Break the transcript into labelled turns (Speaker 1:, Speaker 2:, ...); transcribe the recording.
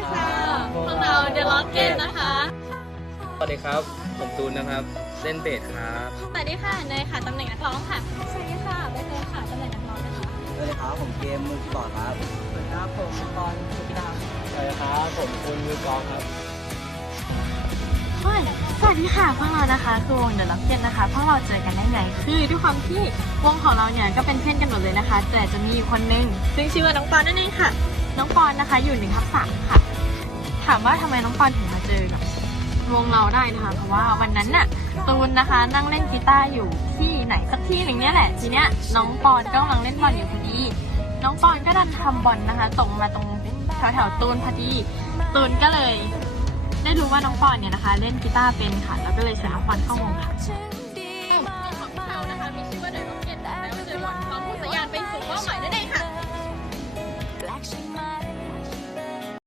Speaker 1: ค่ะพวกเราเดอะล็อกเก็ตนะคะ
Speaker 2: สวัสดีครับ ผมตูนนะครับ เล่นเบสครับ
Speaker 1: สวัสดีค่ะเนยค่ะตำแหน่งนักร้องค่ะสวัสดีค่ะใบเตยค่ะตำแหน่งนักร้องนะคะ
Speaker 3: สวัสดีครับผมเกมมือคีย์บอร์ดครับสวัสดีครับผมกรสุพิดาสวัสดีครับผมคุณมือกองครับ
Speaker 4: สวัสดีค่ะพวกเรานะคะคือวงเดอะล็อกเก็ตนะคะพวกเราเจอกันได้ไงคือด้วยความที่วงของเราเนี่ยก็เป็นเพื่อนกันหมดเลยนะคะ แต่จะมีอยู่คนนึงซึ่งชื่อว่าน้องปอนนั่นเองค่ะน้องปอนนะคะอยู่1/3ค่ะถามว่าทำไมน้องปอนถึงมาเจอกับวงเราได้นะคะเพราะว่าวันนั้นน่ะตูนนะคะนั่งเล่นกีตาร์อยู่ที่ไหนสักที่หนึ่งเนี่ยแหละทีเนี้ยน้องปอนก็กำลังเล่นบอลอยู่พอดีน้องปอนก็ดันทำบอลนะคะตกมาตรงแถวตูนพอดีตูนก็เลยได้รู้ว่าน้องปอนเนี่ยนะคะเล่นกีตาร์เป็นค่ะแล้วก็เลยเชิญน้องปอนเข้าวงค่ะ